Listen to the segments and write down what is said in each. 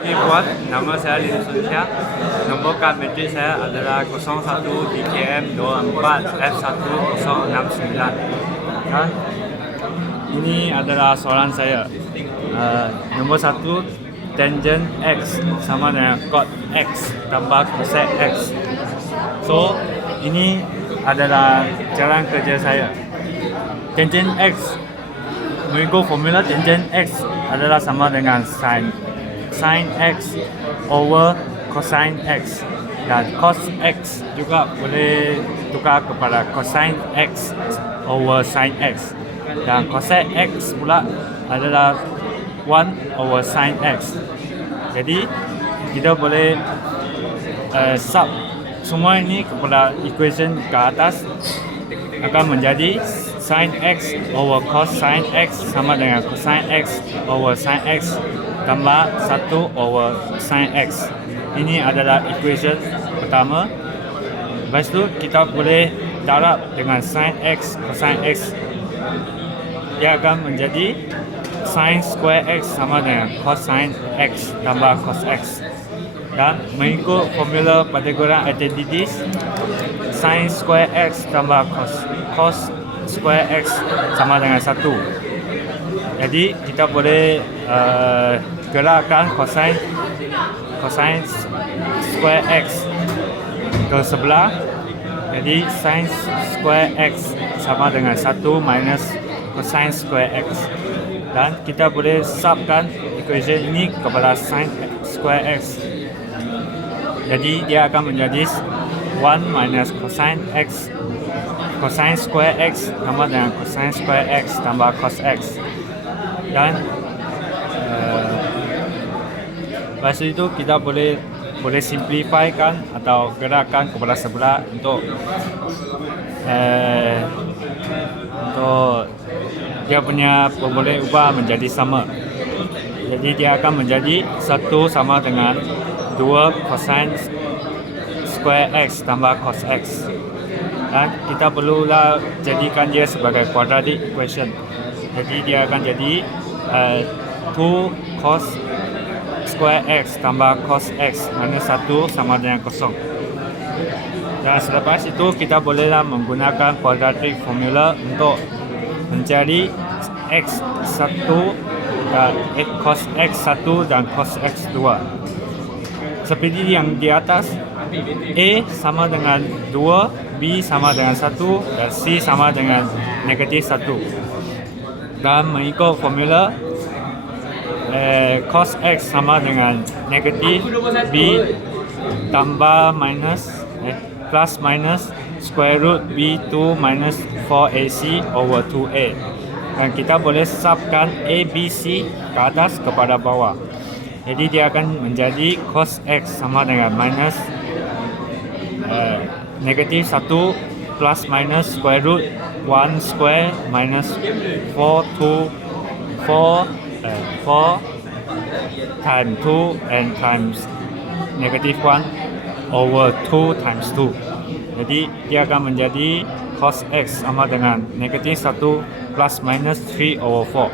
Ini buat nama saya Lin Sun Xia. Nombor kad metrik saya adalah 01 DKM 24 F1069. Dan ini adalah soalan saya. Nombor 1, tangent X sama dengan cot X tambah cosec X. So, ini adalah jalan kerja saya. Tangent X, mengikut formula tangent X adalah sama dengan sin X over cosine X, dan cos X juga boleh tukar kepada cosine X over sin X, dan cosec X pula adalah 1 over sin X. Jadi kita boleh sub semua ini kepada equation ke atas, akan menjadi sin X over cosine X sama dengan cosine X over sin X tambah 1 over sin X. Ini adalah equation pertama. Lepas tu kita boleh darab dengan sin X, cosine X. Dia akan menjadi sin square X sama dengan cosine X tambah cos X. Dan mengikut formula Pythagorean identities, sin square X tambah cos square X sama dengan 1. Jadi kita boleh gerakkan cosine square X ke sebelah. Jadi sin square X sama dengan 1 minus cosine square X. Dan kita boleh subkan equation ini kepada sin square X. Jadi dia akan menjadi 1 minus cosine X, cosine square X sama dengan cosine square X tambah cos X. Dan lepas itu kita boleh simplifykan atau gerakkan kepada sebelah untuk dia punya boleh ubah menjadi sama. Jadi dia akan menjadi 1 sama dengan 2 cosine square X tambah cos X. Dan kita perlulah jadikan dia sebagai quadratic equation. Jadi dia akan jadi 2 cos square X tambah cos X minus 1 sama dengan 0. Dan selepas itu kita bolehlah menggunakan quadratic formula untuk mencari X1 dan cos X1 dan cos X2. Seperti yang di atas, A sama dengan 2, B sama dengan 1, dan C sama dengan negatif 1. Dan mengikut formula cos X sama dengan negatif B tambah plus minus square root B2 minus 4AC over 2A. Dan kita boleh subkan A, B, C ke atas kepada bawah. Jadi dia akan menjadi cos X sama dengan minus negatif 1 plus minus square root 1 square minus 4 times 2 and times negative 1 over 2 times 2. Jadi dia akan menjadi cos X sama dengan negatif 1 plus minus 3 over 4.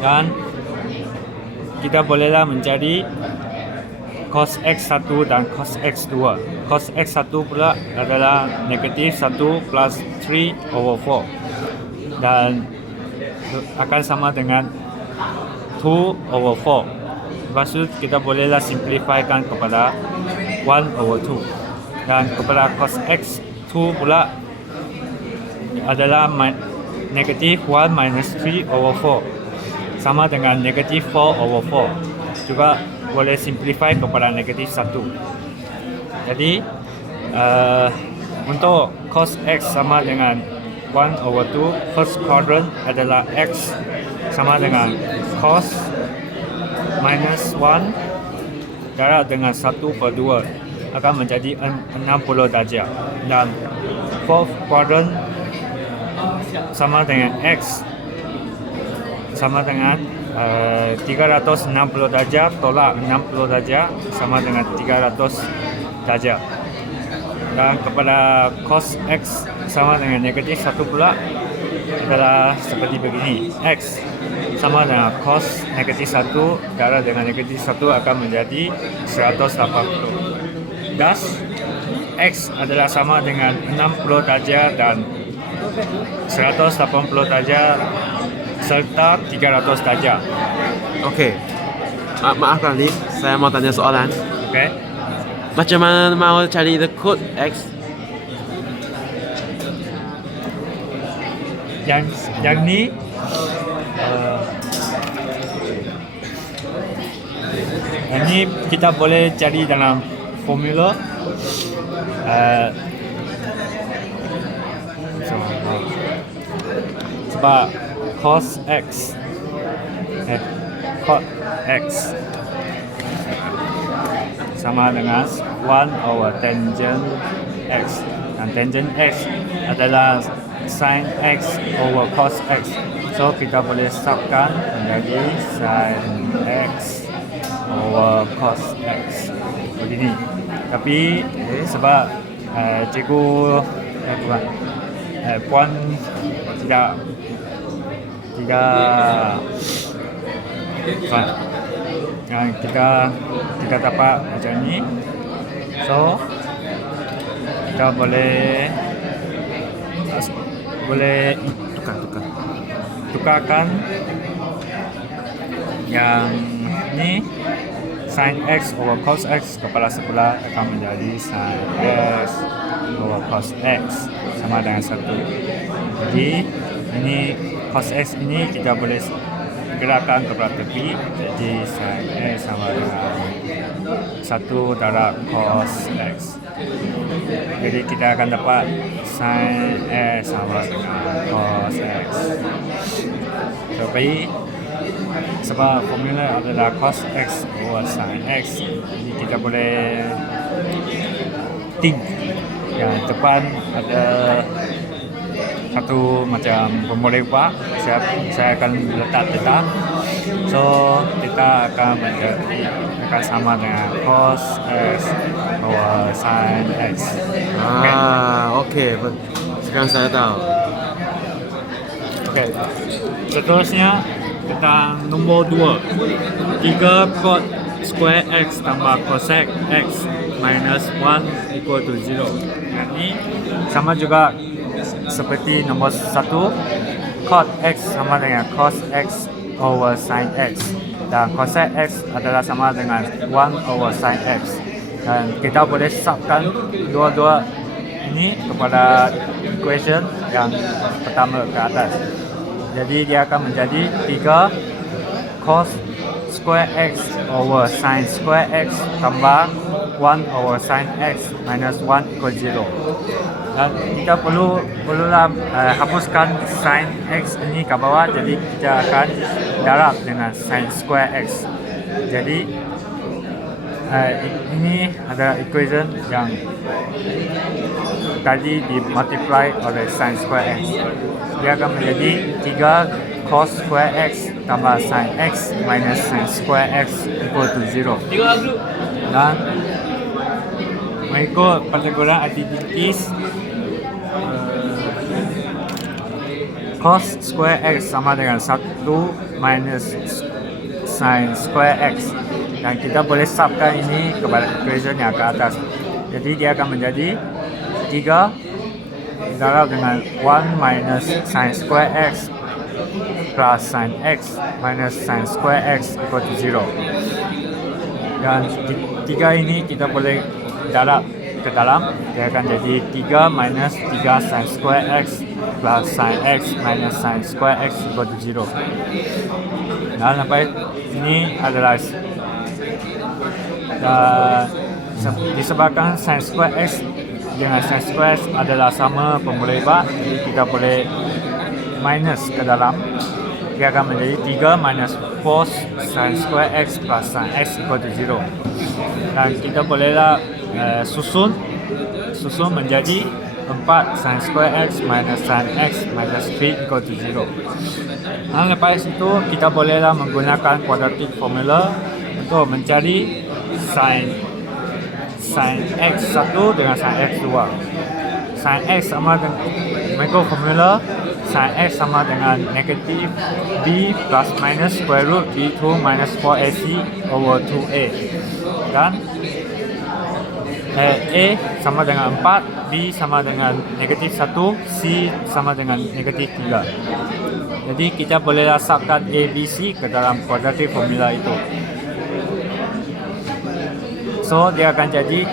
Dan kita bolehlah mencari cos X1 dan cos X2. Cos X1 pula adalah negatif 1 plus 3 over 4. Dan akan sama dengan 2 over 4. Lepas itu kita bolehlah simplifykan kepada 1 over 2. Dan kepada cos X2 pula adalah negatif 1 minus 3 over 4 sama dengan negatif 4 over 4. Juga boleh simplify kepada negatif 1. Jadi untuk cos X sama dengan 1 over 2, first quadrant adalah X sama dengan cos minus 1 darab dengan 1 per 2 akan menjadi 60 darjah. Dan fourth quadrant sama dengan X sama dengan 360 darjah tolak 60 darjah sama dengan 300 darjah. Dan kepada cos X sama dengan negatif 1 pula adalah seperti begini. X sama dengan cos negatif 1 darab dengan negatif 1 akan menjadi 180. Das X adalah sama dengan 60 darjah dan 180 darjah serta 300 darjah. Okey. Maaf kali, saya mau tanya soalan. Okey. Macam mana mau cari the code X? Yang ni ini kita boleh cari dalam formula sebab cos X cos X sama dengan 1 over tangent X, dan tangent X adalah sin X over cos X. So kita boleh subkan menjadi sin X over cos X begini. Tapi sebab cikgu puan tidak kita dapat macam ni, so kita boleh tukarkan yang ni sin X over cos X kepala sebelah akan menjadi sin X over cos X sama dengan 1. Jadi ini cos X ini kita boleh gerakkan ke belah tepi, jadi sin X sama dengan 1 darab cos X. Jadi kita akan dapat sin X sama dengan cos X. Tapi sebab formula adalah cos X over sin X, jadi kita boleh think yang depan ada satu macam pemoleh saya akan letak theta, so theta akan sama dengan cos X over sin X. Okey. Sekarang saya tahu. Okey. Seterusnya tentang nombor 2. 3 cot square X tambah cosec X minus 1 equal to 0. Yang ini sama juga seperti nombor 1. Cot X sama dengan cos X over sin X, dan cosec X adalah sama dengan 1 over sin X. Dan kita boleh subkan dua-dua ini kepada equation yang pertama ke atas. Jadi dia akan menjadi 3 cos square X over sin square X tambah 1 over sin X minus 1 equal 0. Dan kita perlulah hapuskan sin X ini ke bawah, jadi kita akan darab dengan sin square X. Jadi ini adalah equation yang tadi di multiply oleh sin square X. Dia akan menjadi 3 cos square X tambah sin X minus sin square X equal to 0. Dan mengikut Pythagorean identities, cos square X sama dengan 1 minus sin square X, dan kita boleh subkan ini kepada equation yang ke atas. Jadi dia akan menjadi 3 darab dengan 1 minus sin square X plus sin X minus sin square X equal to 0. Dan 3 ini kita boleh darab ke dalam, dia akan jadi 3 minus 3 sin square X plus sin X minus sin square X equal to 0. Dan sampai ini adalah disebabkan sin square X dengan sin square X adalah sama pemulih lebar, jadi kita boleh minus ke dalam, dia akan menjadi 3 minus 4 sin square X plus sin X equal to 0. Dan kita bolehlah susun menjadi 4 sin square X minus sin X minus 3 equal to 0. Dan lepas itu kita bolehlah menggunakan quadratic formula untuk mencari sin X1 dengan sin X2. Sin X sama dengan mengikut formula sin X sama dengan negatif B plus minus square root B2 minus 4AC over 2A. Dan A sama dengan 4, B sama dengan negatif 1, C sama dengan negatif 3. Jadi kita boleh rasapkan A, B, C ke dalam quadratic formula itu. So dia akan jadi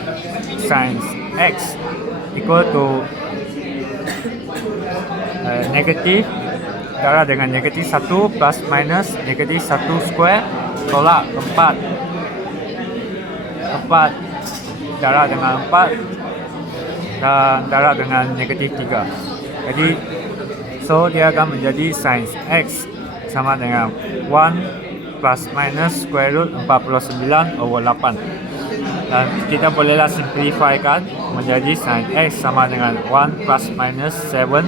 sin X equal to negatif darah dengan negatif 1 plus minus negatif 1 square tolak 4 darah dengan 4 dan darah dengan negatif 3. Jadi so dia akan menjadi sin X sama dengan 1 plus minus square root 49 over 8. Dan kita bolehlah simplifykan menjadi sin X sama dengan 1 plus minus 7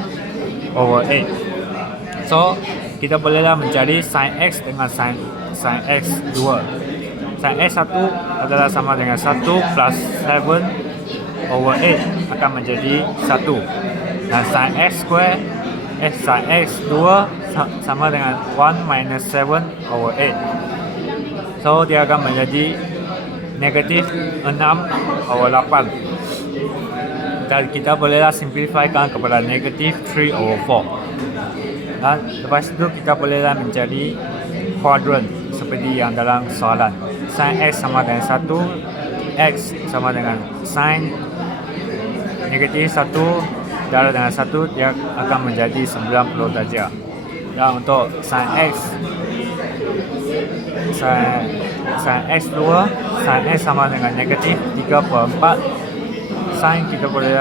over 8. So kita bolehlah mencari sin X dengan sin X 2. Sin X 1 adalah sama dengan 1 plus 7 over 8 akan menjadi 1. Dan sin X square sin X 2 sama dengan 1 minus 7 over 8. So dia akan menjadi negatif 6 over 8. Dan kita bolehlah simplifykan kepada negatif 3 over 4. Dan lepas itu kita bolehlah mencari quadrant seperti yang dalam soalan. Sin X sama dengan 1, X sama dengan sin negatif 1 darah dengan 1, dia akan menjadi 90 darjah. Dan untuk sin X sin X2, sin X sama dengan negatif 3/4. Sin kita boleh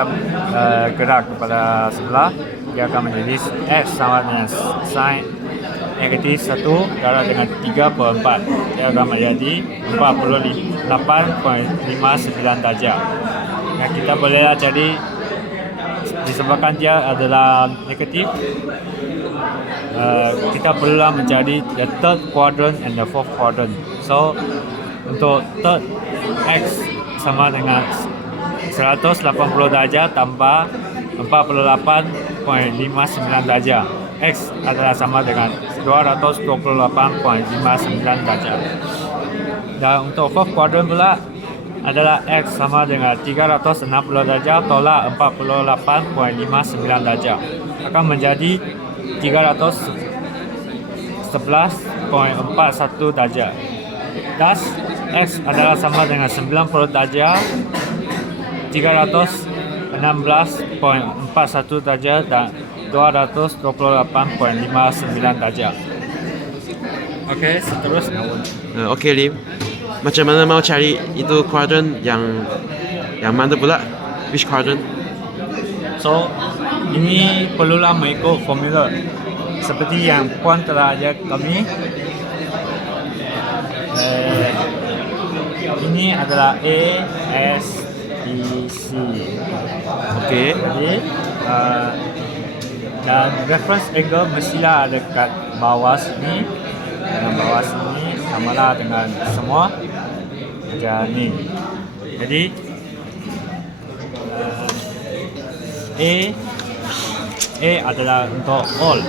gerak kepada sebelah, dia akan menjadi X sama dengan sin negatif 1 darah dengan 3/4. Dia akan menjadi 48.59 darjah. Dan kita bolehlah jadi disebabkan dia adalah negatif, kita perlulah mencari the third quadrant and the fourth quadrant. So untuk third X sama dengan 180 darjah tambah 48.59 darjah. X adalah sama dengan 228.59 darjah. Dan untuk fourth quadrant pula adalah X sama dengan 360 darjah tolak 48.59 darjah. Akan menjadi 311.41 darjah. Thus, X adalah sama dengan 90 darjah, 316.41 darjah dan 228.59 darjah. Okey, seterusnya. Okey Lim, macam mana mau cari itu quadrant yang mana pula? Which quadrant? So, ini perlulah mengikut formula seperti yang puan telah ajar kami. Ini adalah A, S, B, C. Okey. Jadi, dan reference angle mestilah ada kat bawah sini. Dan bawah sini samalah dengan semua macam ni. Jadi A adalah untuk all.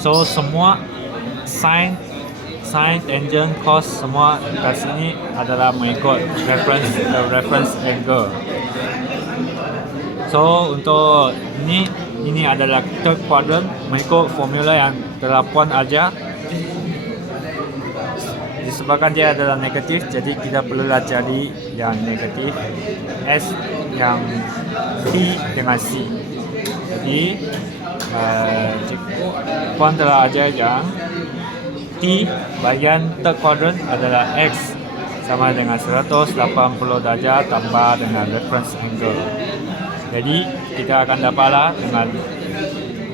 So semua sin, tangent, cos semua kat sini adalah mengikut reference angle. So untuk ini adalah third quadrant mengikut formula yang telah puan ajar. Disebabkan dia adalah negatif, jadi kita perlulah cari yang negatif S yang T dengan C. Jadi puan telah ajar yang T bahagian third quadrant adalah X sama dengan 180 darjah tambah dengan reference angle. Jadi kita akan dapatlah dengan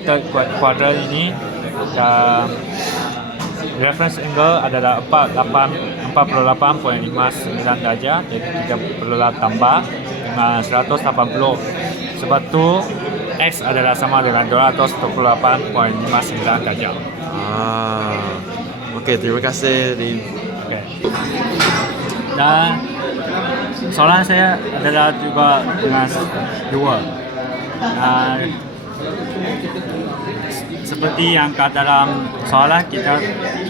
third quadrant ini dan reference angle adalah 48.59 darjah. Jadi kita perlulah tambah dengan 180. Sebab tu X adalah sama dengan 228.59 darjah. Okey, terima kasih Lim. Okay. Dan soalan saya adalah juga dengan dua. Seperti yang kat dalam soalan kita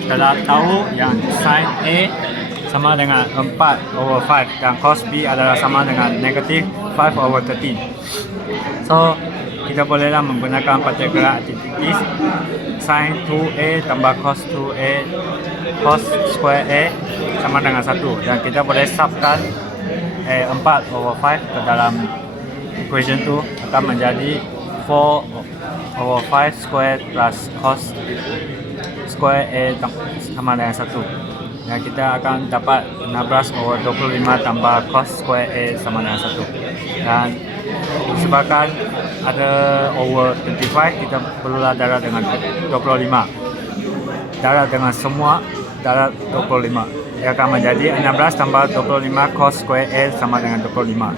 telah tahu yang sin A sama dengan 4/5 dan cos B adalah sama dengan negatif 5/13. So kita bolehlah menggunakan partai gerak antitikis sin 2A tambah cos 2A cos square A sama dengan 1, dan kita boleh subkan 4/5 ke dalam equation tu akan menjadi 4/5 square plus cos square A sama dengan 1, dan kita akan dapat 16/25 tambah cos square A sama dengan 1. Dan disebabkan ada over 25, kita perlulah darab dengan 25. Darab dengan semua darab 25. Ia akan menjadi 16 tambah 25 cos square A sama dengan 25.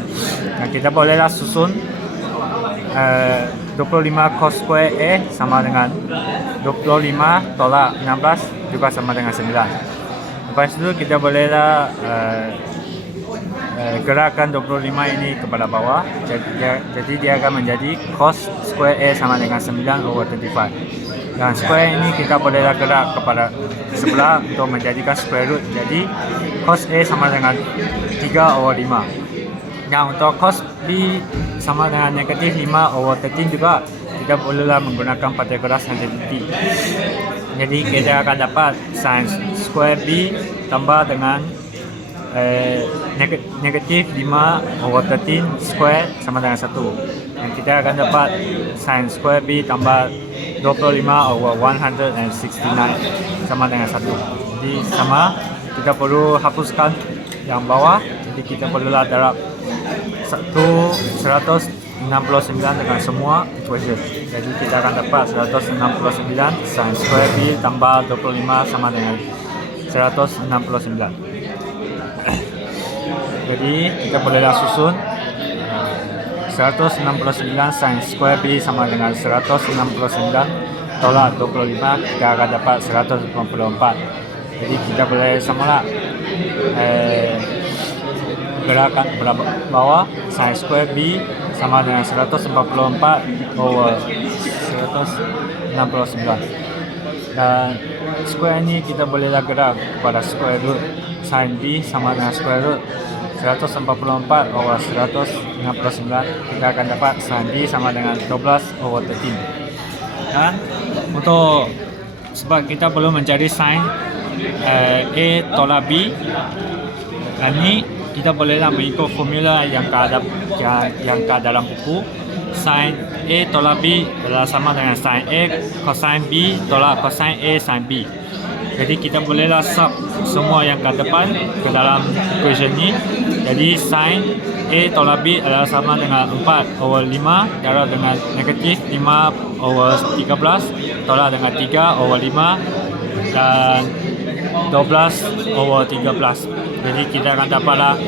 Dan kita bolehlah susun 25 cos square A sama dengan 25 tolak 16 juga sama dengan 9. Lepas itu kita bolehlah gerakkan 25 ini kepada bawah, jadi dia akan menjadi cos square A sama dengan 9/25, dan square ini kita bolehlah gerak kepada sebelah untuk menjadikan square root, jadi cos A sama dengan 3/5. Dan untuk cos B sama dengan negatif 5/13 juga kita bolehlah menggunakan Pythagoras identity. Jadi kita akan dapat sin square B tambah dengan negatif 5/13 square sama dengan 1, dan kita akan dapat sin square B tambah 25/169 sama dengan 1. Jadi sama, kita perlu hapuskan yang bawah, jadi kita perlulah darab 169 dengan semua equation. Jadi kita akan dapat 169 sin square B tambah 25 sama dengan 169. Jadi kita bolehlah susun 169 sin square B sama dengan 169 tolak 25, kita akan dapat 184. Jadi kita boleh samalah gerakan ke bawah, sin square B sama dengan 144/169, dan square ini kita bolehlah gerak kepada square root sin B sama dengan square root 144/169, kita akan dapat sin B sama dengan 12/13. Dan untuk sebab kita perlu mencari sin A tolak B, dan ini kita bolehlah mengikut formula yang ke dalam buku. Sin A tolak B adalah sama dengan sin A cosine B tolak cosine A sin B. Jadi kita bolehlah sub semua yang ke depan ke dalam equation ini. Jadi sin A tolak B adalah sama dengan 4/5 darab dengan negatif 5/13 tolak dengan 3/5 dan 12/13. Jadi kita akan dapatlah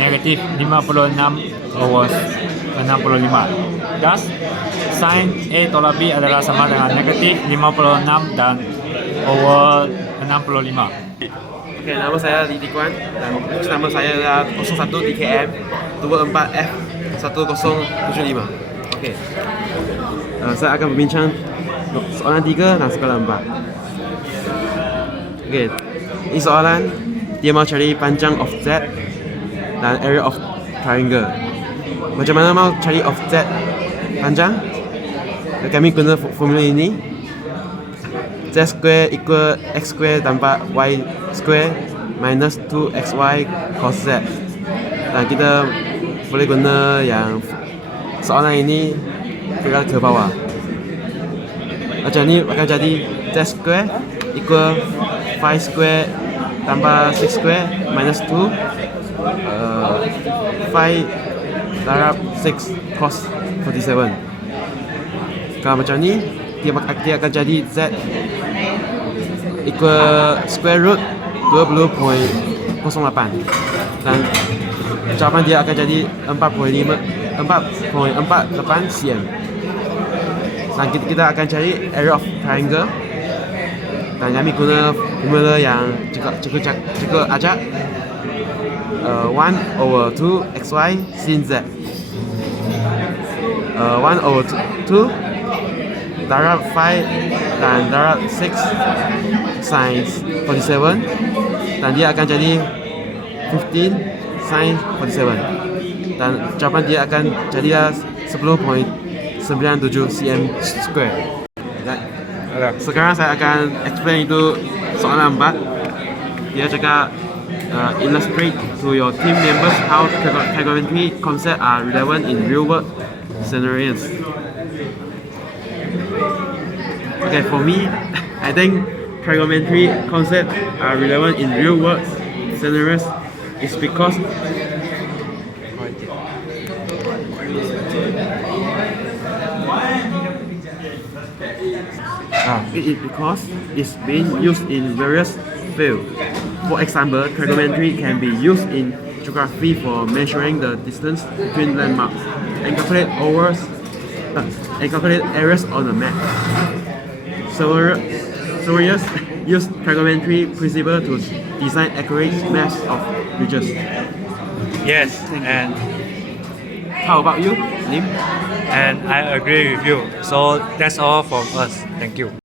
negatif 56/65. Thus, sin A tolak B adalah sama dengan negatif 56 dan over 65. Oke, nama saya Li Dikuan dan nama saya adalah 01 DKM 24F 1075. Oke, saya akan berbincang soalan 3 dan soalan 4. Oke, ini soalan dia mau cari panjang of Z dan area of triangle. Macam mana mau cari of Z panjang? Kami guna formula ini. Z square equal X square tambah Y square minus 2XY cos Z. Dan kita boleh guna yang soalan ini ke bawah. Macam ni akan jadi Z square equal 5 square tambah 6 square minus 2 5 darab 6 cos 47. Kalau macam ni dia akan jadi Z equal square root 20.08, dan jawapan dia akan jadi 4.48 cm. Dan kita akan cari area of triangle, dan kami guna formula yang cukup acak, 1/2 XY sin Z, 1/2 darat 5 dan darat 6 sin 47, dan dia akan jadi 15 sin 47, dan jawapan dia akan jadi 10.97 cm square. Sekarang saya akan explain itu soalan 4. Dia cakap illustrate to your team members how trigonometry concepts are relevant in real world scenarios. Okay, for me, I think trigonometry concepts are relevant in real world scenarios is because it's being used in various fields. For example, trigonometry can be used in geography for measuring the distance between landmarks and calculate areas on a map. Surveyors use trigonometry principle to design accurate maps of regions. Yes, and How about you, Lim? I agree with you. So that's all from us. Thank you.